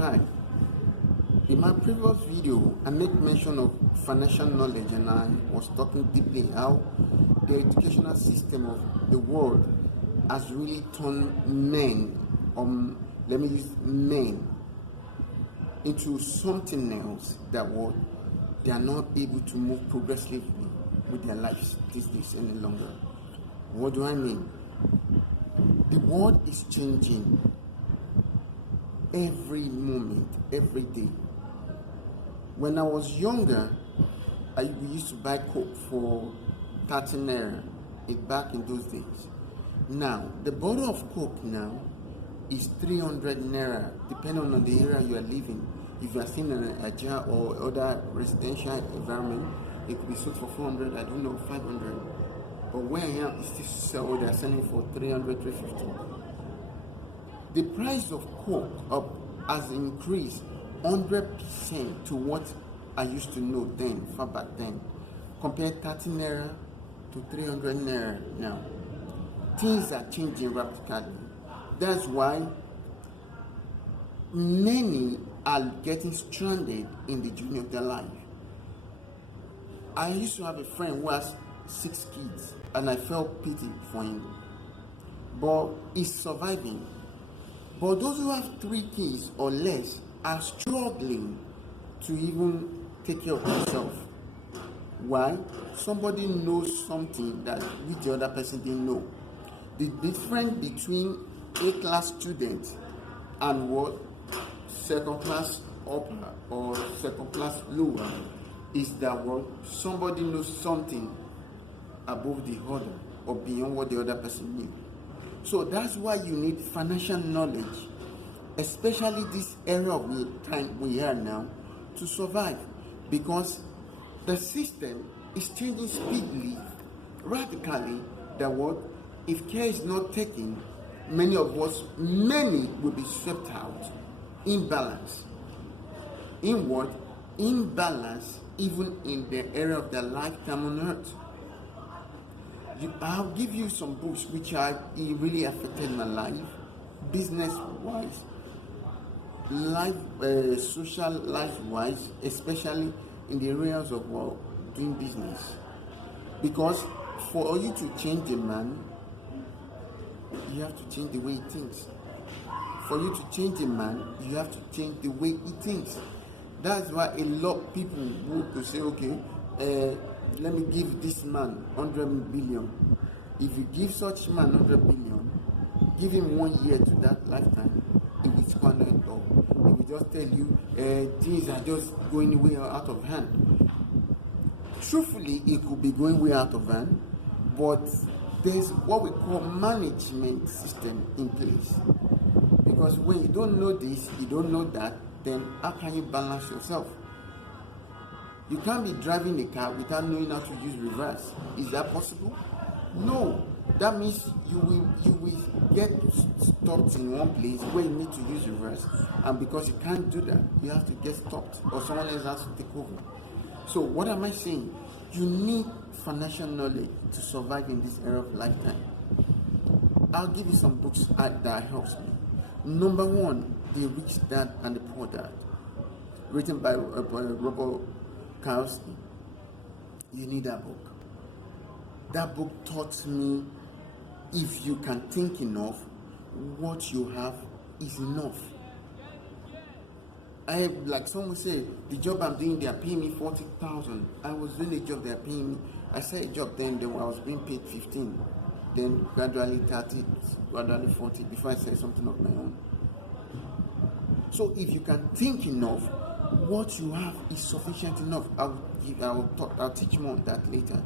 Hi. In my previous video, I made mention of financial knowledge, and I was talking deeply how the educational system of the world has really turned men, let me use men, into something else that they are not able to move progressively with their lives these days any longer. What do I mean? The world is changing every moment, every day. When I was younger, we used to buy Coke for 30 naira back in those days. Now, the bottle of Coke now is 300 naira, depending on the area you are living. If you are staying in a jar or other residential environment, it could be sold for 400, I don't know, 500. But where I am, it's still they are selling for 300, 350. The price of Coke has increased 100% to what I used to know then, far back then. Compare 30 naira to 300 naira now. Things are changing rapidly. That's why many are getting stranded in the journey of their life. I used to have a friend who has 6 kids, and I felt pity for him. But he's surviving. But those who have 3 kids or less are struggling to even take care of themselves. Why? Somebody knows something that which the other person didn't know. The difference between A-class student and what second class upper or second class lower is that what somebody knows something above the other or beyond what the other person knew. So that's why you need financial knowledge, especially this era of time we are now, to survive, because the system is changing speedily, radically, that what if care is not taken, many will be swept out. Imbalance. In what? Imbalance even in the area of their lifetime on earth. I'll give you some books which it really affected my life, business-wise, life, social life-wise, especially in the areas of doing business. Because for you to change a man, you have to change the way he thinks. For you to change a man, you have to change the way he thinks. That's why a lot of people would say, okay, let me give this man 100 billion. If you give such man 100 billion, give him 1 year to that lifetime, he will squander it all. He will just tell you, things are just going way out of hand. Truthfully, it could be going way out of hand, but there's what we call management system in place. Because when you don't know this, you don't know that, then how can you balance yourself? You can't be driving a car without knowing how to use reverse. Is that possible? No. That means you will get stopped in one place where you need to use reverse, and because you can't do that, you have to get stopped, or someone else has to take over. So what am I saying? You need financial knowledge to survive in this era of lifetime. I'll give you some books that helps me. Number 1, The Rich Dad and the Poor Dad, written by Robert Kiyosaki. You need that book. That book taught me if you can think enough, what you have is enough. Like someone say, the job I'm doing, they are paying me 40,000. I was doing a job they are paying me. I started a job then I was being paid 15. Then gradually 30, gradually 40, before I say something of my own. So if you can think enough, what you have is sufficient enough. I'll teach more on that later.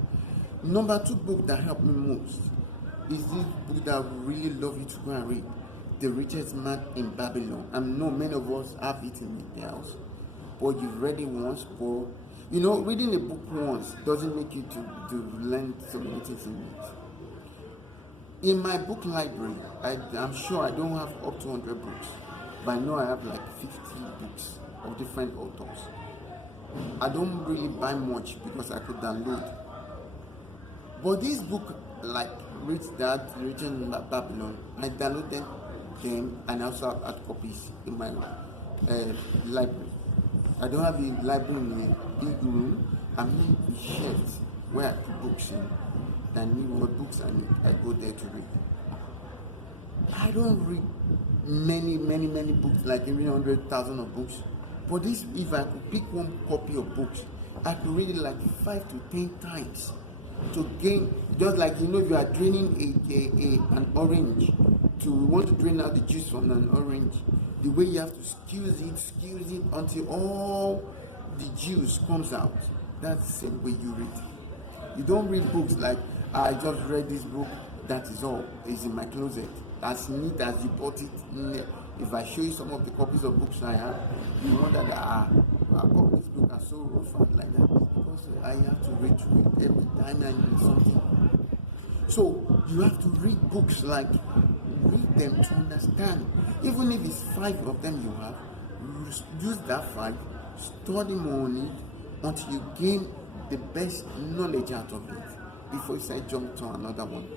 Number 2 book that helped me most is this book that I would really love you to go and read, The Richest Man in Babylon. I know many of us have it in the house, but you've read it once. But reading a book once doesn't make you to learn so many things in it. In my book library, I'm sure I don't have up to 100 books, but I know I have like 50 books of different authors. I don't really buy much because I could download. But this book, like Rich Dad, Rich in Babylon, I downloaded them and I also have hard copies in my library. I don't have a library in the big room. I mean a shelf where I put books in. I need what books I need. I go there to read. I don't read many books, like 100,000 of books. But this, if I could pick one copy of books, I could read it like 5 to 10 times to gain. Just like if you are draining an orange, to want to drain out the juice from an orange, the way you have to squeeze it until all the juice comes out. That's the same way you read. You don't read books like, I just read this book, that is all. It's in my closet. As neat as you bought it. If I show you some of the copies of books I have, you wonder that how come this book are so rough and like that? Because I have to read through it every time I need something. So you have to read books, like read them to understand. Even if it's 5 of them you have, use that 5, study more on it until you gain the best knowledge out of it before you say jump to another one.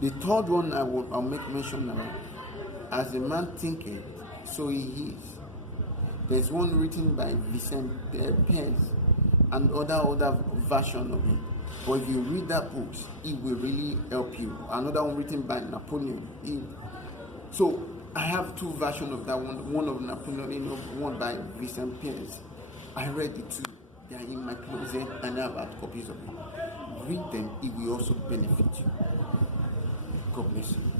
The third one I'll make mention now. As a man thinketh, so he is. There's one written by Vincent Peirce and other version of it. But if you read that book, it will really help you. Another one written by Napoleon. So I have 2 versions of that one. One of Napoleon, one by Vincent Peirce. I read the 2. They are in my closet and I have hard copies of it. Read them, it will also benefit you. God bless you.